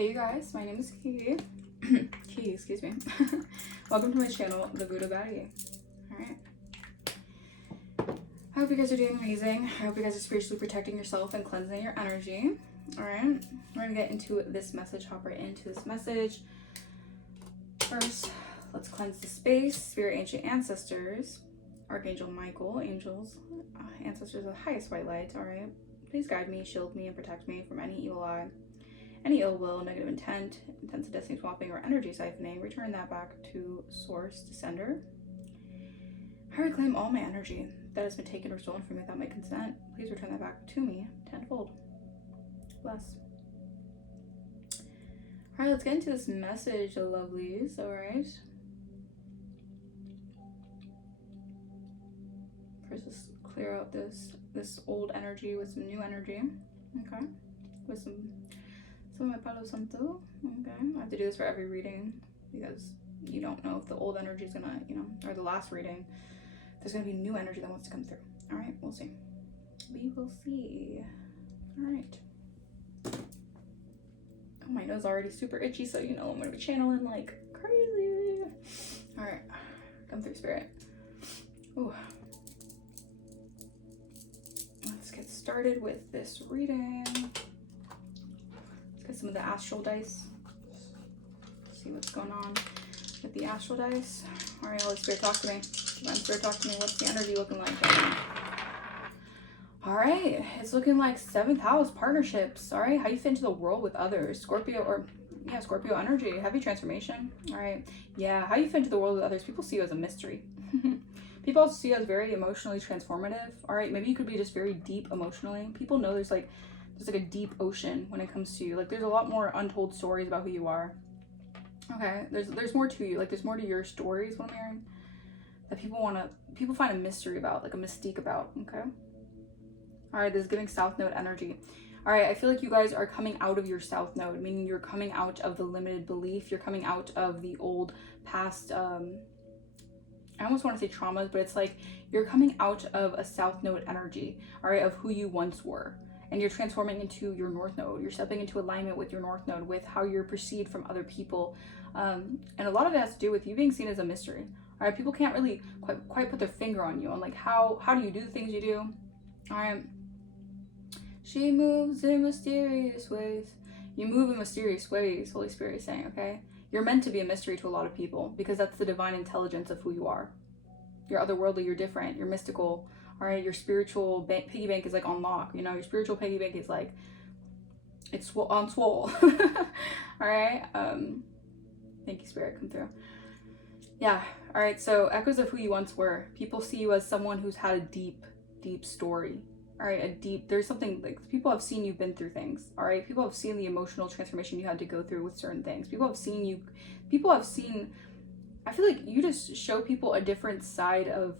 Hey you guys, my name is Key. Key, excuse me. Welcome to my channel, the Buddhabaddiellc. Alright. I hope you guys are doing amazing. I hope you guys are spiritually protecting yourself and cleansing your energy. Alright. We're gonna get into this message, hop right into this message. First, let's cleanse the space. Spirit, ancient ancestors, Archangel Michael, angels, ancestors of the highest white light. Alright. Please guide me, shield me, and protect me from any evil eye, any ill will, negative intent, intents of destiny swapping, or energy siphoning. Return that back to source, to sender. I reclaim all my energy that has been taken or stolen from me without my consent. Please return that back to me tenfold. Bless. Alright, let's get into this message, lovelies. Alright. First, let's clear out this old energy with some new energy. Okay. With some of my Palo Santo. Okay. I have to do this for every reading because you don't know if the old energy is gonna, or the last reading, there's gonna be new energy that wants to come through. Alright, we'll see. We will see. Alright. Oh, my nose is already super itchy, so I'm gonna be channeling like crazy. Alright. Come through, Spirit. Ooh. Let's get started with this reading. Let's get some of the astral dice. See what's going on with the astral dice. All right, Holy Spirit, talk to me. Divine Spirit, talk to me. What's the energy looking like right now? All right, it's looking like 7th house partnerships. All right, how you fit into the world with others. Scorpio Scorpio energy, heavy transformation. All right, yeah, how you fit into the world with others. People see you as a mystery. People also see you as very emotionally transformative. All right, maybe you could be just very deep emotionally. People know there's like a deep ocean when it comes to you. Like there's a lot more untold stories about who you are. Okay, there's more to you. Like there's more to your stories, what I'm hearing, that people find a mystery about, like a mystique about. Okay. All right, this is giving South Node energy. All right, I feel like you guys are coming out of your South Node, meaning you're coming out of the limited belief. You're coming out of the old past, I almost want to say traumas, but it's like you're coming out of a South Node energy, all right, of who you once were. And you're transforming into your North Node. You're stepping into alignment with your North Node, with how you're perceived from other people. And a lot of it has to do with you being seen as a mystery. All right, people can't really quite put their finger on you on like how do you do the things you do. All right. She moves in mysterious ways. You move in mysterious ways, Holy Spirit is saying, okay? You're meant to be a mystery to a lot of people because that's the divine intelligence of who you are. You're otherworldly, you're different, you're mystical. All right, your spiritual piggy bank is like on lock. Your spiritual piggy bank is like, it's on swole. All right. Thank you, Spirit, come through. Yeah. All right. So echoes of who you once were. People see you as someone who's had a deep, deep story. All right. There's something like people have seen you've been through things. All right. People have seen the emotional transformation you had to go through with certain things. People have seen, I feel like you just show people a different side of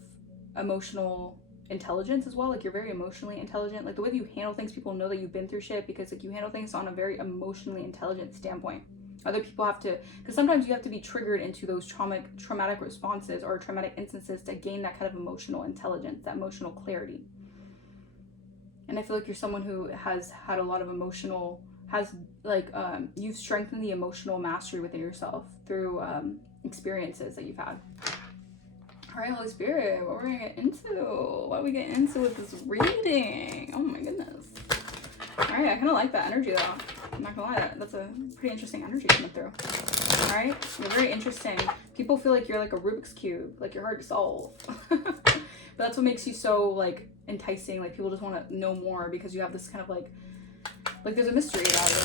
emotional intelligence as well. Like you're very emotionally intelligent. Like the way that you handle things, people know that you've been through shit because like you handle things on a very emotionally intelligent standpoint. Other people have to, because sometimes you have to be triggered into those traumatic responses or traumatic instances to gain that kind of emotional intelligence, that emotional clarity. And I feel like you're someone who has had a lot of you've strengthened the emotional mastery within yourself through experiences that you've had. All right, Holy Spirit, what we're gonna get into? What we get into with this reading? Oh my goodness. All right, I kind of like that energy though. I'm not gonna lie, that's a pretty interesting energy coming through. All right, you're very interesting. People feel like you're like a Rubik's Cube, like you're hard to solve. But that's what makes you so like enticing. Like people just want to know more because you have this kind of like there's a mystery about you.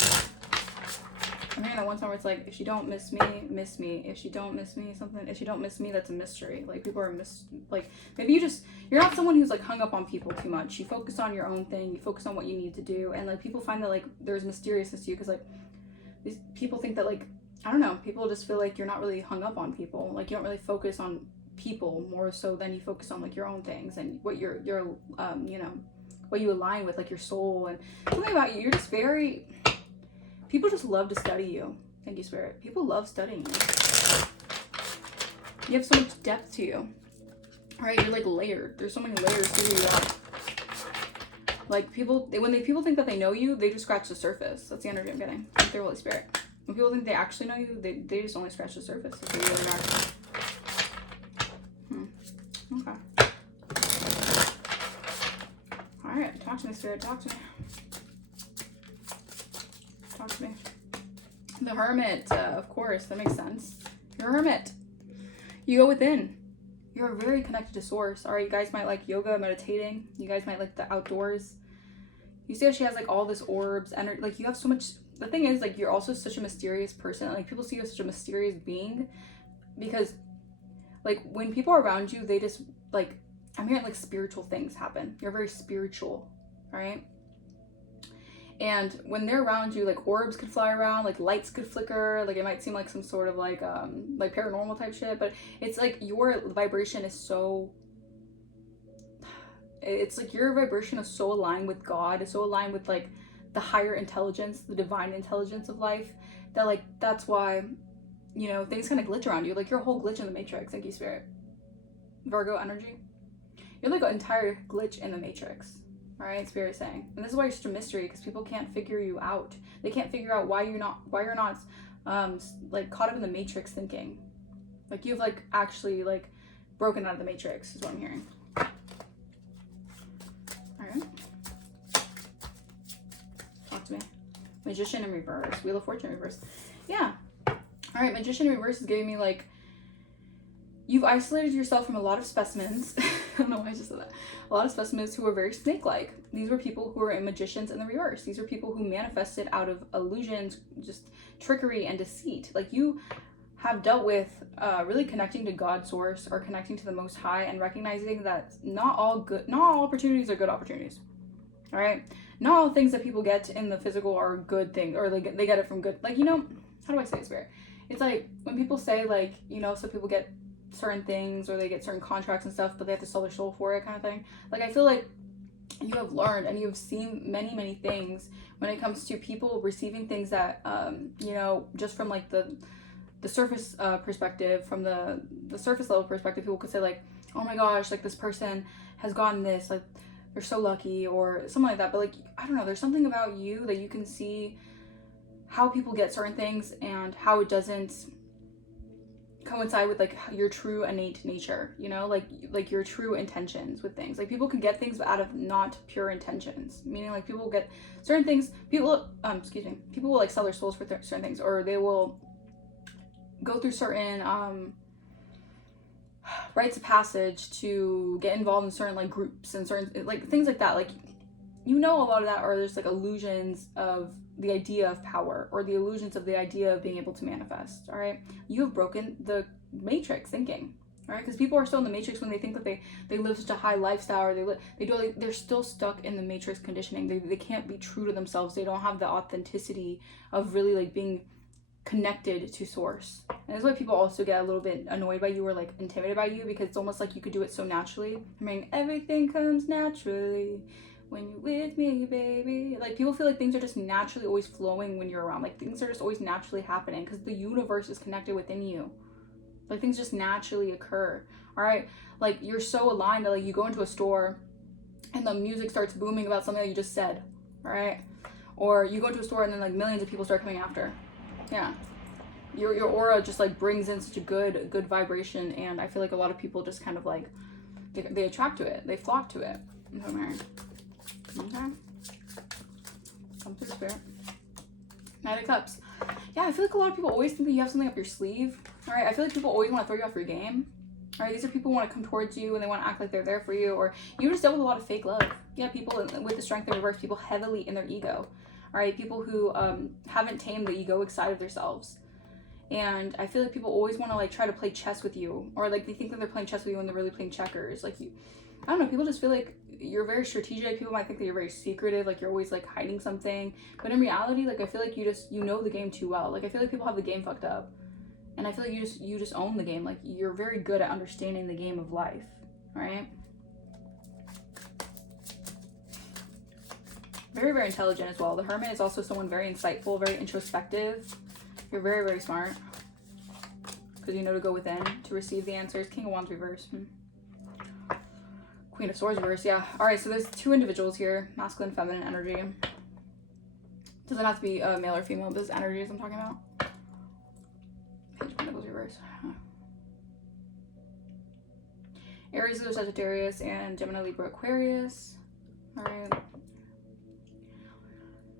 I'm hearing that one time where it's like, if you don't miss me, miss me. If you don't miss me, something. If you don't miss me, that's a mystery. Like people are maybe you're not someone who's like hung up on people too much. You focus on your own thing. You focus on what you need to do. And like people find that like there's mysteriousness to you because like these people think that like, I don't know, people just feel like you're not really hung up on people. Like you don't really focus on people more so than you focus on like your own things and what you're what you align with, like your soul. And something about you're just very, people just love to study you. Thank you, Spirit. People love studying you. You have so much depth to you. All right, you're like layered. There's so many layers to who you are. Like people, when people think that they know you, they just scratch the surface. That's the energy I'm getting. Thank you, Holy Spirit. When people think they actually know you, they just only scratch the surface of who you really are. Okay. Alright, talk to me, Spirit. Talk to me. Talk to me. The Hermit, of course, that makes sense. You're a hermit. You go within. You're very connected to source. Alright, you guys might like yoga, meditating. You guys might like the outdoors. You see how she has like all this orbs, energy. Like you have so much. The thing is, like, you're also such a mysterious person. Like people see you as such a mysterious being because, like, when people are around you, they just like, I'm hearing like spiritual things happen. You're very spiritual, right? And when they're around you, like orbs could fly around, like lights could flicker, like it might seem like some sort of like paranormal type shit, but it's like your vibration is so, it's like your vibration is so aligned with God, is so aligned with like the higher intelligence, the divine intelligence of life, that like that's why, you know, things kind of glitch around you. Like you're a whole glitch in the matrix. Thank you, Spirit. Virgo energy. You're like an entire glitch in the matrix. All right, Spirit is saying, and this is why you're such a mystery, because people can't figure you out. They can't figure out why you're not like caught up in the matrix thinking. Like you've like actually like broken out of the matrix is what I'm hearing. All right, talk to me. Magician in reverse, Wheel of Fortune in reverse. Yeah. All right, Magician in reverse is giving me like you've isolated yourself from a lot of specimens. I don't know why I just said that. A lot of specimens who are very snake-like. These were people who were magicians in the reverse. These are people who manifested out of illusions, just trickery and deceit. Like you have dealt with really connecting to God's source or connecting to the Most High and recognizing that not all opportunities are good opportunities. All right, not all things that people get in the physical are good things, or like they get it from good. Like, you know, how do I say it, Spirit? It's like when people say like, you know, some people get certain things or they get certain contracts and stuff, but they have to sell their soul for it, kind of thing. Like I feel like you have learned and you have seen many things when it comes to people receiving things that you know, just from like the surface perspective, from the surface level perspective, people could say like, oh my gosh, like this person has gotten this, like they're so lucky or something like that. But like, I don't know, there's something about you that you can see how people get certain things and how it doesn't coincide with like your true innate nature, you know, like your true intentions with things. Like people can get things out of not pure intentions, meaning like people get certain things, people will like sell their souls for certain things, or they will go through certain rites of passage to get involved in certain like groups and certain like things like that. Like, you know, a lot of that are just like illusions of the idea of power or the illusions of the idea of being able to manifest. All right, you have broken the matrix thinking. All right, because people are still in the matrix when they think that they live such a high lifestyle, or they're still stuck in the matrix conditioning. They can't be true to themselves. They don't have the authenticity of really like being connected to source. And that's why people also get a little bit annoyed by you or like intimidated by you, because it's almost like you could do it so naturally. I mean, everything comes naturally when you're with me, baby. Like people feel like things are just naturally always flowing when you're around. Like things are just always naturally happening because the universe is connected within you. Like things just naturally occur. All right, like you're so aligned that like you go into a store and the music starts booming about something that you just said. All right, or you go into a store and then like millions of people start coming after. Yeah, your aura just like brings in such a good vibration, and I feel like a lot of people just kind of like they attract to it, they flock to it. Okay, come through, Spirit. Knight of Cups. Yeah, I feel like a lot of people always think that you have something up your sleeve. All right, I feel like people always want to throw you off your game. All right, these are people who want to come towards you and they want to act like they're there for you, or you just dealt with a lot of fake love. Yeah, people with the Strength in reverse, people heavily in their ego. All right, people who haven't tamed the egoic side of themselves. And I feel like people always want to like try to play chess with you, or like they think that they're playing chess with you when they're really playing checkers. Like I don't know, people just feel like you're very strategic. People might think that you're very secretive, like you're always like hiding something. But in reality, like I feel like you know the game too well. Like I feel like people have the game fucked up. And I feel like you just own the game. Like you're very good at understanding the game of life, right? Very, very intelligent as well. The Hermit is also someone very insightful, very introspective. You're very, very smart because you know to go within to receive the answers. King of Wands reverse. Queen of Swords reverse, yeah. All right, so there's two individuals here, masculine, feminine energy. Doesn't have to be male or female, but this energy is I'm talking about. Pentacles reverse. Aries, Leo, Sagittarius, and Gemini, Libra, Aquarius. All right.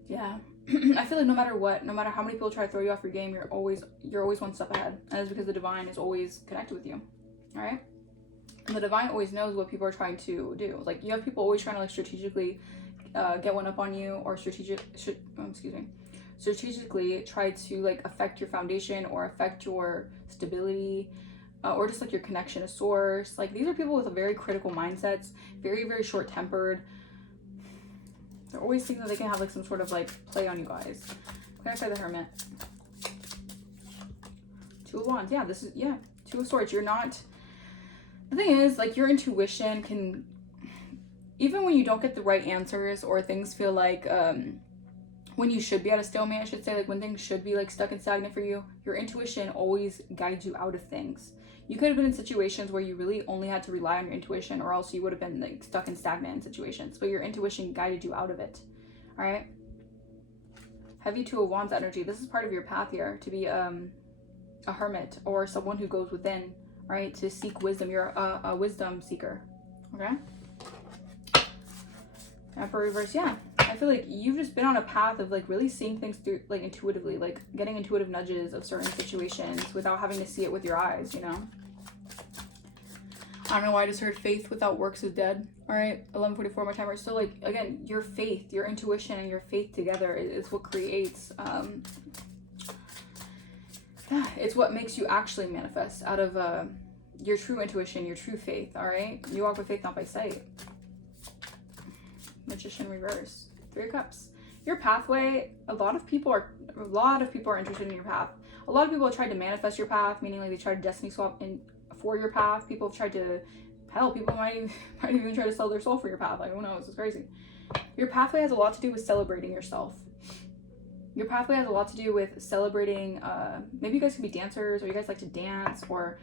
Yeah. I feel like no matter what, no matter how many people try to throw you off your game, you're always one step ahead. And that's because the divine is always connected with you. All right. And the divine always knows what people are trying to do. Like, you have people always trying to like strategically get one up on you, or strategically try to like affect your foundation or affect your stability, or just like your connection to source. Like, these are people with a very critical mindsets, very, very short-tempered. They're always thinking that they can have like some sort of like play on you guys. Clarify the Hermit. Two of Wands. Yeah, this is, yeah, Two of Swords. You're not, the thing is, like, your intuition can, even when you don't get the right answers, or things feel like, when you should be at a stalemate, I should say, like when things should be like stuck and stagnant for you, your intuition always guides you out of things. You could have been in situations where you really only had to rely on your intuition, or else you would have been like stuck and stagnant in situations, but your intuition guided you out of it. All right. Heavy Two of Wands energy. This is part of your path here, to be a hermit, or someone who goes within, right, to seek wisdom. You're a wisdom seeker. Okay. Emperor reverse. Yeah, I feel like you've just been on a path of like really seeing things through, like intuitively, like getting intuitive nudges of certain situations without having to see it with your eyes, you know. I don't know why I just heard faith without works is dead. All right, 11:44 my timer. So like, again, your faith, your intuition, and your faith together is what creates it's what makes you actually manifest out of your true intuition, your true faith. All right, you walk with faith, not by sight. Magician reverse. Three of Cups. Your pathway, a lot of people are interested in your path. A lot of people have tried to manifest your path, meaning like they tried to destiny swap in for your path. People have tried to, hell, people might even try to sell their soul for your path. Like, who knows? It's crazy. Your pathway has a lot to do with celebrating yourself. Your pathway has a lot to do with celebrating, maybe you guys can be dancers, or you guys like to dance, or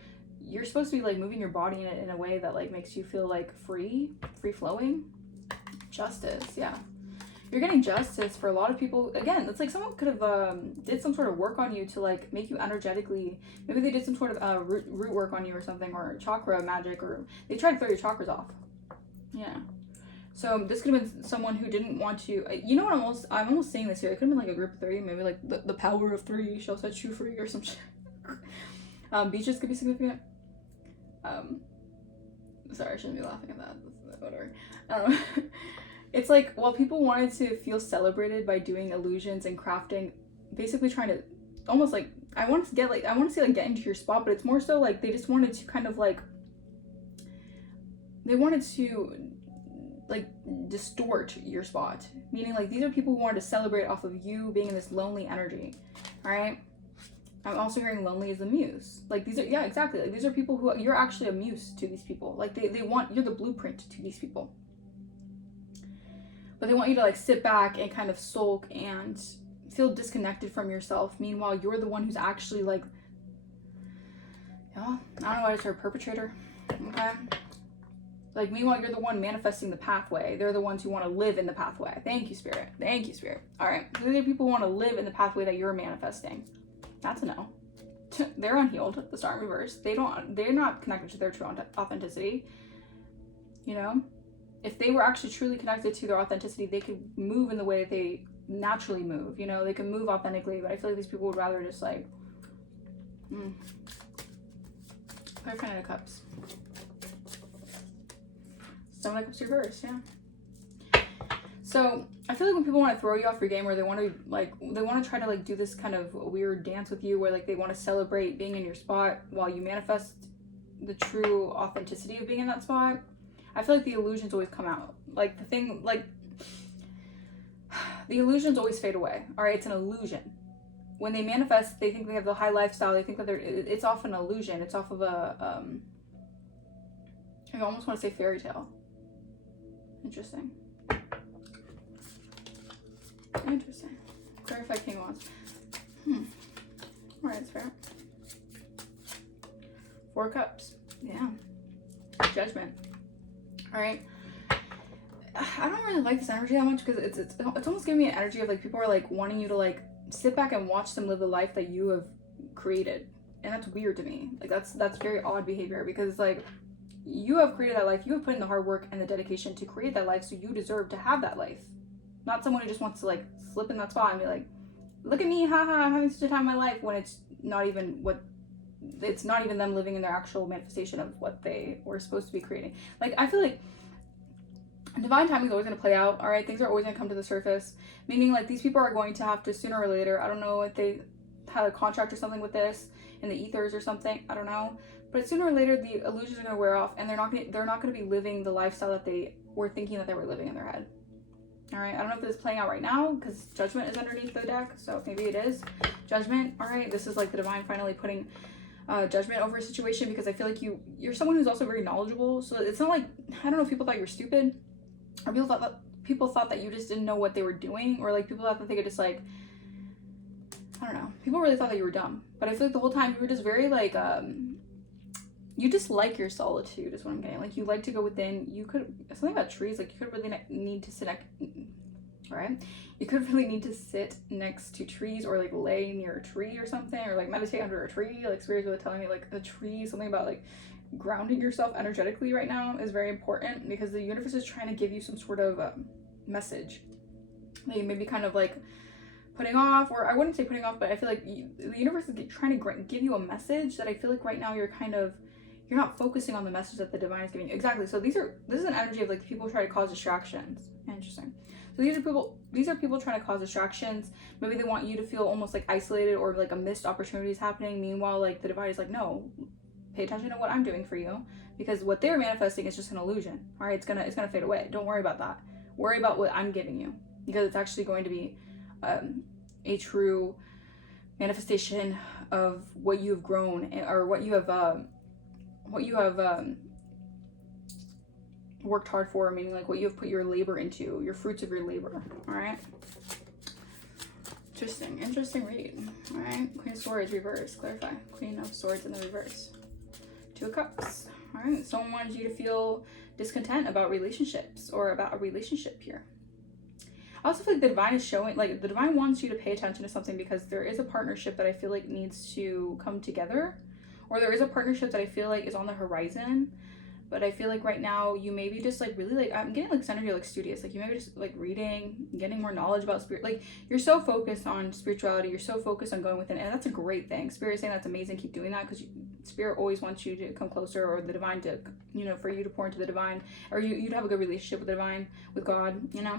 you're supposed to be like moving your body in a way that like makes you feel like free flowing. Justice. Yeah, you're getting justice for a lot of people. Again, it's like someone could have did some sort of work on you to like make you energetically, maybe they did some sort of root work on you or something, or chakra magic, or they tried to throw your chakras off. Yeah, so this could have been someone who didn't want to, you know what, I'm almost saying this here, it could have been like a group of 3, maybe like the power of 3 shall set you free or some shit. Beaches could be significant. Sorry, I shouldn't be laughing at that. Whatever. It's like, well, people wanted to feel celebrated by doing illusions and crafting, basically trying to almost like, I want to say like get into your spot, but it's more so like they just wanted to kind of like, they wanted to like distort your spot, meaning like these are people who wanted to celebrate off of you being in this lonely energy. All right. I'm also hearing lonely as a muse. Like these are, yeah, exactly. Like these are people who, you're actually a muse to these people. Like they want, you're the blueprint to these people. But they want you to like sit back and kind of sulk and feel disconnected from yourself. Meanwhile, you're the one who's actually like, yeah, I don't know why it's a perpetrator. Okay. Like, meanwhile, you're the one manifesting the pathway. They're the ones who want to live in the pathway. Thank you, Spirit. Thank you, Spirit. All right. So these are people who want to live in the pathway that you're manifesting. That's a no. They're unhealed. The Star in reverse. They're not connected to their true authenticity. You know, if they were actually truly connected to their authenticity, they could move in the way that they naturally move. You know, they can move authentically. But I feel like these people would rather just like, Five of Cups. Seven of Cups reverse. Yeah. So I feel like when people want to throw you off your game, or they want to try to like do this kind of weird dance with you, where like they want to celebrate being in your spot while you manifest the true authenticity of being in that spot, I feel like the illusions always come out. Like the thing, like the illusions always fade away. All right, it's an illusion. When they manifest, they think they have the high lifestyle. They think that it's off an illusion. It's off of a I almost want to say fairy tale. Interesting. Interesting. Clarify King of Wands. Alright, that's fair. Four of Cups. Yeah. Judgment. Alright. I don't really like this energy that much, because it's almost giving me an energy of like people are like wanting you to like sit back and watch them live the life that you have created. And that's weird to me. Like, that's very odd behavior, because like, you have created that life, you have put in the hard work and the dedication to create that life, so you deserve to have that life. Not someone who just wants to like slip in that spot and be like, look at me, haha, I'm having such a time in my life, when it's not even them living in their actual manifestation of what they were supposed to be creating. Like, I feel like divine timing is always going to play out, all right? Things are always going to come to the surface, meaning like these people are going to have to, sooner or later, I don't know if they had a contract or something with this in the ethers or something, I don't know, but sooner or later the illusions are going to wear off, and they're not going to be living the lifestyle that they were thinking that they were living in their head. All right, I don't know if this is playing out right now, because Judgment is underneath the deck, so maybe it is Judgment. All right, this is like the divine finally putting judgment over a situation, because I feel like you're someone who's also very knowledgeable, so it's not like, I don't know if people thought you were stupid, or people thought that you just didn't know what they were doing, or like people thought that they could just like, I don't know, people really thought that you were dumb. But I feel like the whole time you were just very like you just like your solitude is what I'm getting. Like, you like to go within. You could, something about trees, like you could really need to sit you could really need to sit next to trees, or like lay near a tree or something, or like meditate under a tree. Like, Spirit's really telling me like the tree, something about like grounding yourself energetically right now is very important, because the universe is trying to give you some sort of message that you may be kind of like putting off, or I wouldn't say putting off, but I feel like the universe is trying to give you a message that I feel like right now you're not focusing on the message that the divine is giving you. Exactly. So this is an energy of like people try to cause distractions. Interesting. So these are people trying to cause distractions. Maybe they want you to feel almost like isolated, or like a missed opportunity is happening. Meanwhile, like the divine is like, no, pay attention to what I'm doing for you, because what they're manifesting is just an illusion. All right, it's gonna fade away. Don't worry about that. Worry about what I'm giving you, because it's actually going to be a true manifestation of what you have grown, or what you have worked hard for, meaning like what you have put your labor into, your fruits of your labor. All right, interesting read. All right, Queen of Swords reverse, clarify. Queen of Swords in the reverse. Two of Cups. All right, someone wants you to feel discontent about relationships, or about a relationship here. I also feel like the divine is showing, like the divine wants you to pay attention to something, because there is a partnership that I feel like needs to come together, or there is a partnership that I feel like is on the horizon. But I feel like right now you maybe just like really like, I'm getting like this energy like studious, like you maybe just like reading, getting more knowledge about spirit. Like, you're so focused on spirituality, you're so focused on going within, and that's a great thing. Spirit is saying that's amazing, keep doing that, because Spirit always wants you to come closer, or the divine to, you know, for you to pour into the divine, or you'd have a good relationship with the divine, with God, you know.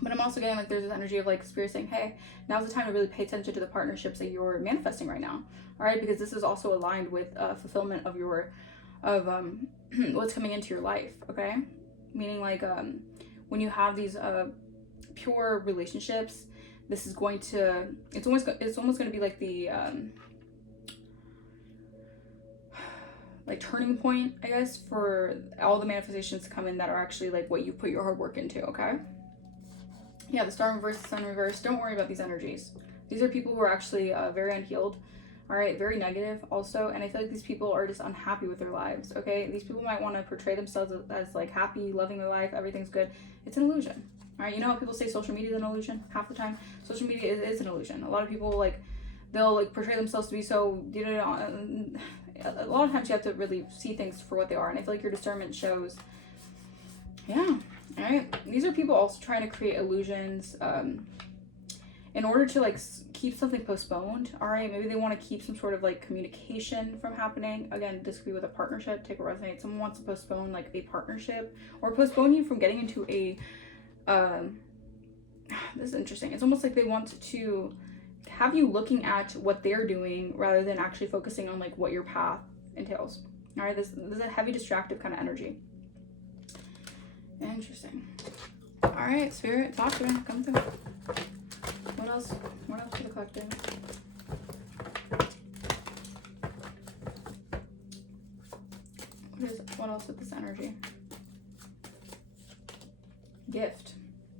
But I'm also getting like there's this energy of like Spirit saying, hey, now's the time to really pay attention to the partnerships that you're manifesting right now. All right, because this is also aligned with fulfillment of your what's coming into your life. Okay, meaning like when you have these pure relationships, this is going to, it's almost going to be like the like turning point, I guess, for all the manifestations to come in that are actually like what you put your hard work into. Okay, yeah, the Star in reverse, the Sun in reverse. Don't worry about these energies. These are people who are actually very unhealed. All right, very negative also, and I feel like these people are just unhappy with their lives. Okay, these people might want to portray themselves as like happy, loving their life, everything's good. It's an illusion. All right, you know how people say social media is an illusion? Half the time, social media is an illusion. A lot of people like, they'll like portray themselves to be so, you know, a lot of times you have to really see things for what they are, and I feel like your discernment shows. Yeah. All right, these are people also trying to create illusions in order to like keep something postponed. All right, maybe they want to keep some sort of like communication from happening. Again, this could be with a partnership. Take a resonate. Someone wants to postpone like a partnership, or postpone you from getting into a this is interesting. It's almost like they want to have you looking at what they're doing rather than actually focusing on like what your path entails. All right, this is a heavy distractive kind of energy. Interesting. All right, Spirit, talk to me. Come through. What else for the collective? What else with this energy? Gift.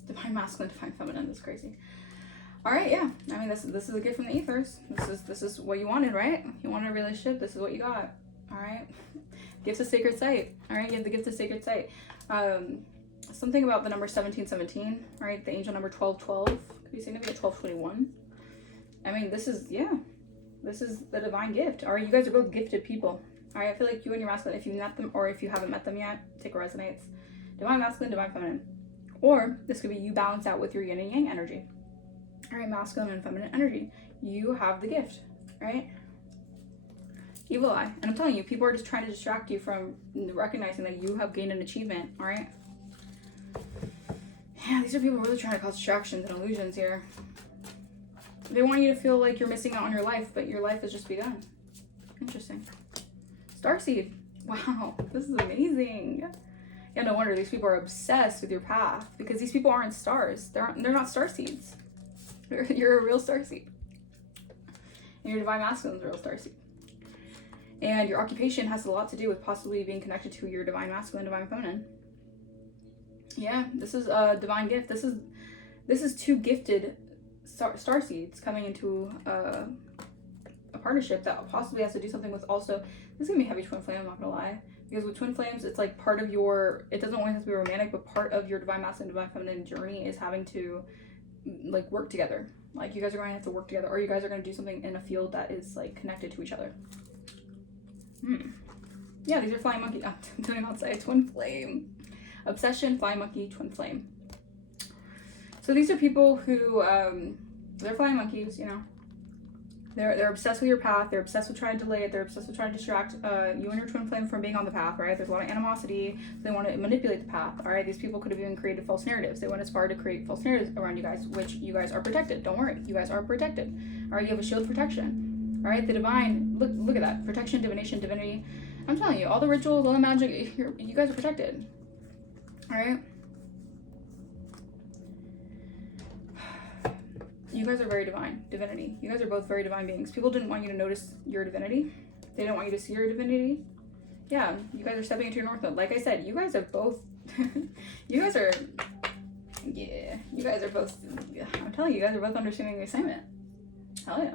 Divine masculine, divine feminine. That's crazy. All right, yeah. I mean, this is a gift from the ethers. This is what you wanted, right? You wanted a relationship. This is what you got. All right. Gifts of sacred sight. All right, you have the gift of sacred sight. Something about the number 1717. All right, the angel number 1212. Could be significant. 1221. I mean, this is, yeah. This is the divine gift. All right, you guys are both gifted people. All right, I feel like you and your masculine, if you met them or if you haven't met them yet, take what resonates. Divine masculine, divine feminine. Or this could be you balance out with your yin and yang energy. All right, masculine and feminine energy. You have the gift, right? Evil eye. And I'm telling you, people are just trying to distract you from recognizing that you have gained an achievement, all right? Yeah, these are people really trying to cause distractions and illusions here. They want you to feel like you're missing out on your life, but your life has just begun. Interesting. Starseed. Wow, this is amazing. Yeah, no wonder these people are obsessed with your path, because these people aren't stars. They're not starseeds. You're a real starseed. And your divine masculine is a real starseed. And your occupation has a lot to do with possibly being connected to your divine masculine, divine feminine. Yeah, this is a divine gift. This is two gifted star seeds coming into a partnership that possibly has to do something with also, this is gonna be heavy twin flame, I'm not gonna lie, because with twin flames it's like part of your, it doesn't always have to be romantic, but part of your divine masculine, divine feminine journey is having to like work together. Like you guys are going to have to work together, or you guys are going to do something in a field that is like connected to each other. Yeah, these are flying monkey. Did I not say twin flame? Obsession, flying monkey, twin flame. So these are people who they're flying monkeys, you know. They're obsessed with your path. They're obsessed with trying to delay it. They're obsessed with trying to distract you and your twin flame from being on the path, right? There's a lot of animosity. So they want to manipulate the path, all right? These people could have even created false narratives. They went as far to create false narratives around you guys, which you guys are protected. Don't worry, you guys are protected. All right, you have a shield protection. All right, the divine, look at that. Protection, divination, divinity. I'm telling you, all the rituals, all the magic, you guys are protected. All right? You guys are very divine. Divinity. You guys are both very divine beings. People didn't want you to notice your divinity. They didn't want you to see your divinity. Yeah, you guys are stepping into your north node. Like I said, you guys are both... you guys are both... I'm telling you, you guys are both understanding the assignment. Hell yeah.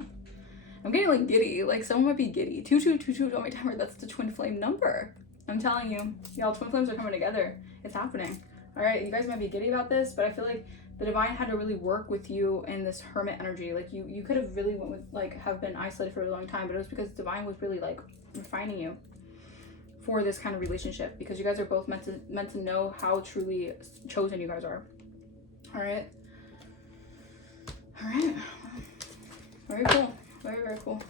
I'm getting like giddy. Like someone might be giddy. 2222 on my timer. That's the twin flame number. I'm telling you. Y'all, twin flames are coming together. It's happening. All right, you guys might be giddy about this, but I feel like the divine had to really work with you in this hermit energy. Like you could have really went with, like, have been isolated for a long time, but it was because divine was really like refining you for this kind of relationship, because you guys are both meant to know how truly chosen you guys are. All right. Very cool. Very cool.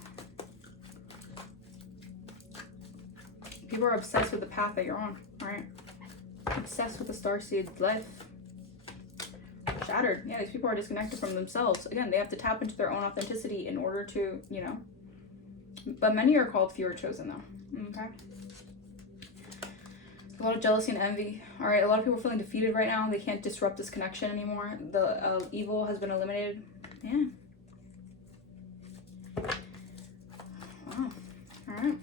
People are obsessed with the path that you're on. All right. Obsessed with the starseed life. Shattered. Yeah, these people are disconnected from themselves. Again, they have to tap into their own authenticity in order to, you know. But many are called, few are chosen, though. Okay. A lot of jealousy and envy. All right, a lot of people are feeling defeated right now. They can't disrupt this connection anymore. The evil has been eliminated. Yeah. Wow. All right.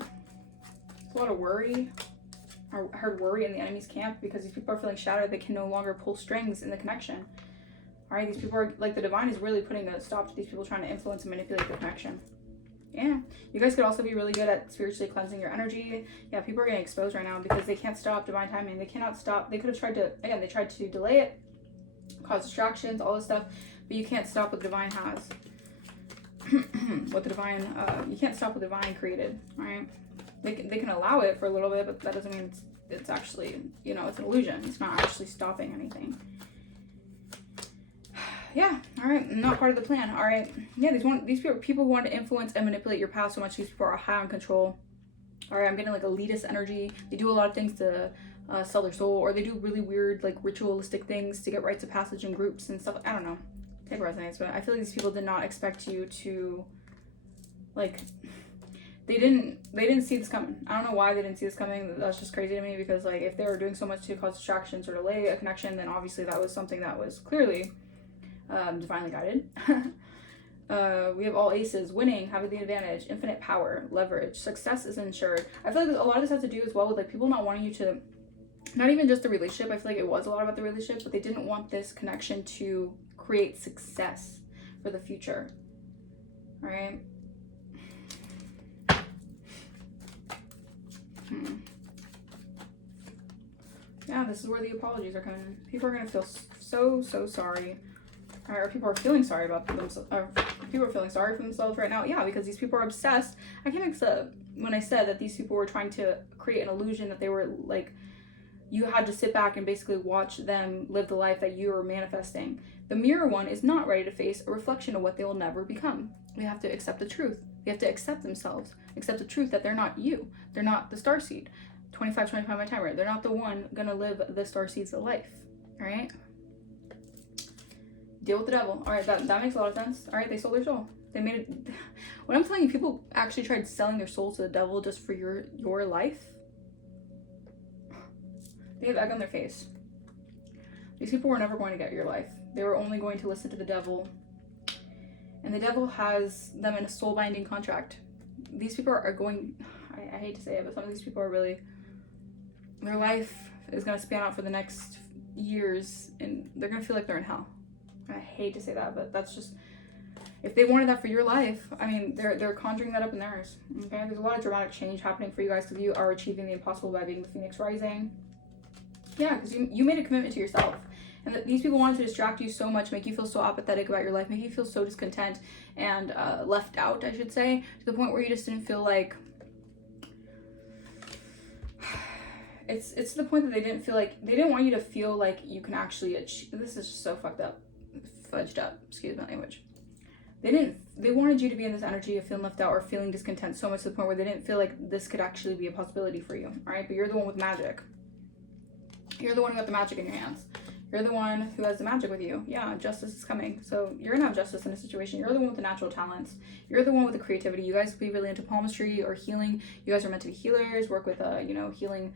A lot of worry. I heard worry in the enemy's camp because these people are feeling shattered. They can no longer pull strings in the connection. All right, these people are like, the divine is really putting a stop to these people trying to influence and manipulate the connection. Yeah, you guys could also be really good at spiritually cleansing your energy. Yeah, people are getting exposed right now because they can't stop divine timing. They cannot stop. They could have tried to, again, they tried to delay it, cause distractions, all this stuff, but you can't stop what the divine has. What the divine, you can't stop what the divine created, right? They can allow it for a little bit, but that doesn't mean it's actually, you know, it's an illusion. It's not actually stopping anything. Yeah, all right, not part of the plan. All right, yeah, these people want to influence and manipulate your path so much. These people are high on control. All right, I'm getting like elitist energy. They do a lot of things to sell their soul, or they do really weird like ritualistic things to get rites of passage in groups and stuff. I don't know. Take what resonates, but I feel like these people did not expect you to, like, they didn't see this coming. I don't know why they didn't see this coming. That's just crazy to me, because like if they were doing so much to cause distractions or delay a connection, then obviously that was something that was clearly divinely guided. We have all aces, winning, having the advantage, infinite power, leverage, success is ensured. I feel like a lot of this has to do as well with like people not wanting you to, not even just the relationship. I feel like it was a lot about the relationship, but they didn't want this connection to create success for the future. All right. Yeah, this is where the apologies are coming in. People are gonna feel so sorry. Or people are feeling sorry about themselves. People are feeling sorry for themselves right now. Yeah, because these people are obsessed. I can't accept when I said that these people were trying to create an illusion that they were like, you had to sit back and basically watch them live the life that you are manifesting. The mirror one is not ready to face a reflection of what they will never become. They have to accept the truth. They have to accept themselves, accept the truth that they're not you. They're not the starseed. 25 my timer. They're not the one gonna live the starseed's life. All right. Deal with the devil. All right, that makes a lot of sense. All right, they sold their soul. They made it. When I'm telling you, people actually tried selling their soul to the devil just for your life. They have egg on their face. These people were never going to get your life. They were only going to listen to the devil. And the devil has them in a soul-binding contract. These people are going, I hate to say it, but some of these people are really, their life is going to span out for the next years, and they're going to feel like they're in hell. I hate to say that, but that's just, if they wanted that for your life, I mean, they're conjuring that up in theirs. Okay, there's a lot of dramatic change happening for you guys because you are achieving the impossible by being the Phoenix Rising. Yeah, because you made a commitment to yourself. And that these people wanted to distract you so much, make you feel so apathetic about your life, make you feel so discontent and left out, I should say, to the point where you just didn't feel like, it's to the point that they didn't want you to feel like you can actually achieve. This is just so fucked up, fudged up, excuse my language. They wanted you to be in this energy of feeling left out or feeling discontent so much to the point where they didn't feel like this could actually be a possibility for you, all right? But you're the one with magic. You're the one who got the magic in your hands. You're the one who has the magic with you. Yeah, justice is coming. So you're gonna have justice in a situation. You're the one with the natural talents. You're the one with the creativity. You guys be really into palmistry or healing. You guys are meant to be healers, work with healing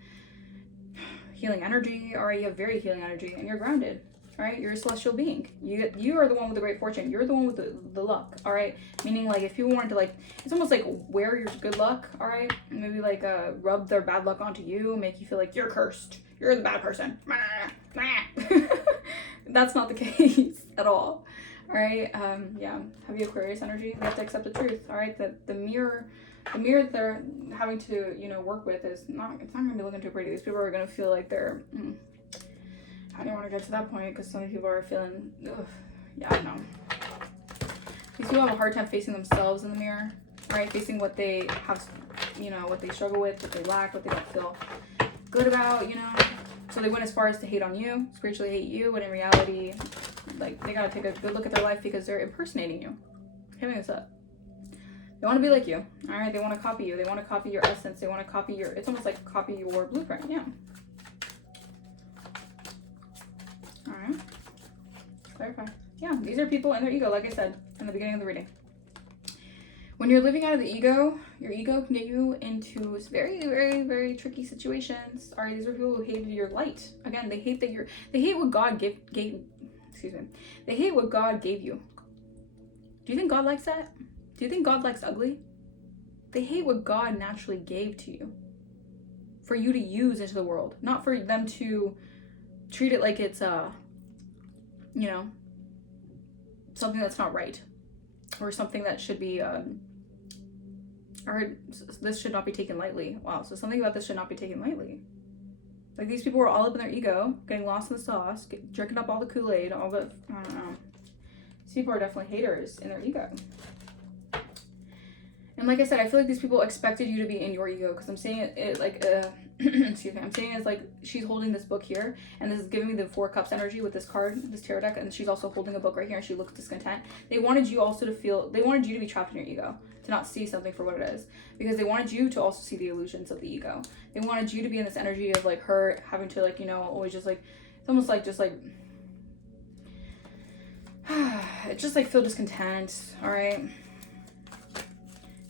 energy. All right, you have very healing energy and you're grounded. All right, you're a celestial being. You are the one with the great fortune. You're the one with the luck. All right, meaning like if you wanted to like, it's almost like wear your good luck. All right, maybe like rub their bad luck onto you, make you feel like you're cursed. You're the bad person. That's not the case at all. All right. Yeah. Heavy Aquarius energy. They have to accept the truth. All right. The mirror that they're having to work with is not. It's not gonna be looking too pretty. These people are gonna feel like they're. I don't want to get to that point because some people are feeling. Ugh, yeah, I know. These people have a hard time facing themselves in the mirror. Right. Facing what they have. What they struggle with, what they lack, what they don't feel good about, so they went as far as to hate on you, spiritually hate you, when in reality, like, they gotta take a good look at their life because they're impersonating you. Giving this up. They want to be like you, all right? They want to copy you. They want to copy your essence. They want to copy it's almost like copy your blueprint, yeah. All right. Clarify. Yeah, these are people in their ego, like I said in the beginning of the reading. When you're living out of the ego, your ego can get you into very, very, very tricky situations. All right, these are people who hated your light. Again, they hate what God gave. Excuse me. They hate what God gave you. Do you think God likes that? Do you think God likes ugly? They hate what God naturally gave to you for you to use into the world, not for them to treat it like it's something that's not right or something that should be or this should not be taken lightly. Wow, so something about this should not be taken lightly. Like, these people were all up in their ego, getting lost in the sauce, drinking up all the Kool-Aid, all the, I don't know. These people are definitely haters in their ego. And like I said, I feel like these people expected you to be in your ego, because I'm saying it like, excuse me, I'm saying it's like she's holding this book here, and this is giving me the Four Cups energy with this card, this tarot deck, and she's also holding a book right here, and she looks discontent. They wanted you also to feel, they wanted you to be trapped in your ego, to not see something for what it is, because they wanted you to also see the illusions of the ego. They wanted you to be in this energy of like her having to like, always just like, it's almost like just like, it's just like feel discontent, all right?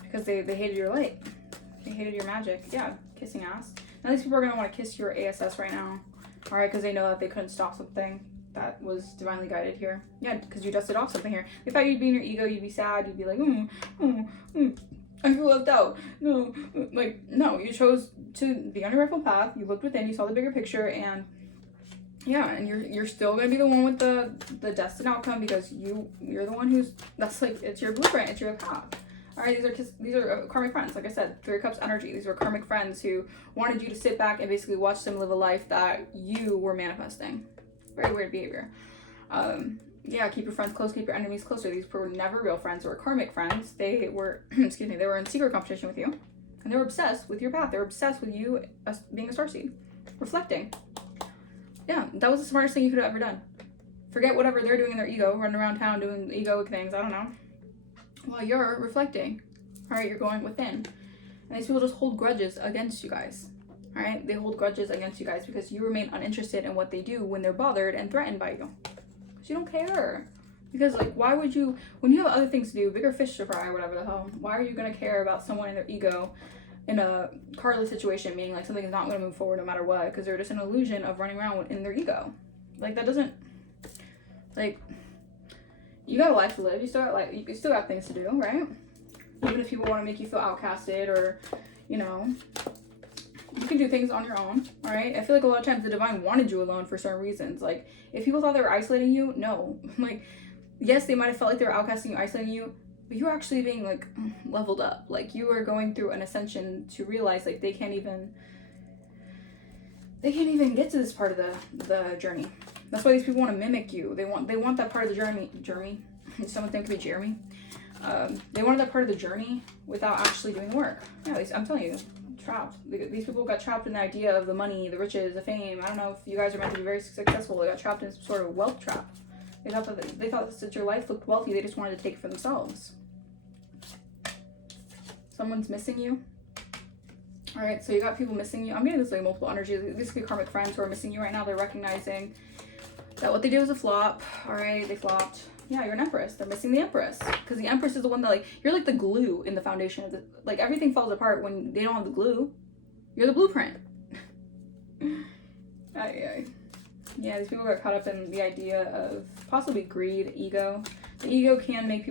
Because they hated your light. They hated your magic. Yeah, kissing ass. Now these people are going to want to kiss your ASS right now. Alright, because they know that they couldn't stop something that was divinely guided here. Yeah, because you dusted off something here. They thought you'd be in your ego, you'd be sad, you'd be like, I feel left out. No, like, no, you chose to be on your rightful path. You looked within, you saw the bigger picture, and yeah, and you're still going to be the one with the destined outcome, because you're the one who's, that's like, it's your blueprint, it's your path. All right, these are karmic friends. Like I said, Three of Cups energy. These are karmic friends who wanted you to sit back and basically watch them live a life that you were manifesting. Very weird behavior. yeah, keep your friends close, keep your enemies closer. These were never real friends. They were karmic friends. They were, excuse me, they were in secret competition with you. And they were obsessed with your path. They were obsessed with you being a starseed. Reflecting. Yeah, that was the smartest thing you could have ever done. Forget whatever they're doing in their ego, running around town doing egoic things, I don't know. While you're reflecting, all right, you're going within. And these people just hold grudges against you guys. All right, they hold grudges against you guys because you remain uninterested in what they do when they're bothered and threatened by you. Because you don't care. Because, like, why would you, when you have other things to do, bigger fish to fry, whatever the hell, why are you going to care about someone in their ego in a carly situation, meaning, like, something is not going to move forward no matter what, because they're just an illusion of running around in their ego. Like, that doesn't, like, you got a life to live, you still got things to do, right? Even if people want to make you feel outcasted or, you know, you can do things on your own, all right? I feel like a lot of times the divine wanted you alone for certain reasons. Like, if people thought they were isolating you, no. Like, yes, they might have felt like they were outcasting you, isolating you, but you were actually being, like, leveled up. Like, you were going through an ascension to realize, like, they can't even get to this part of the journey. That's why these people want to mimic you. They want that part of the journey. Someone think it could be Jeremy. They wanted that part of the journey without actually doing the work. Yeah, I'm telling you, trapped. These people got trapped in the idea of the money, the riches, the fame. I don't know if you guys are meant to be very successful. They got trapped in some sort of wealth trap. They thought that your life looked wealthy. They just wanted to take it for themselves. Someone's missing you. All right, so you got people missing you. I'm getting this like multiple energies. These could be karmic friends who are missing you right now. They're recognizing that what they did was a flop. All right, they flopped. Yeah, you're an empress. They're missing the empress because the empress is the one that, like, you're like the glue in the foundation of the, like, everything falls apart when they don't have the glue. You're the blueprint. Yeah, these people got caught up in the idea of possibly greed, ego. The ego can make people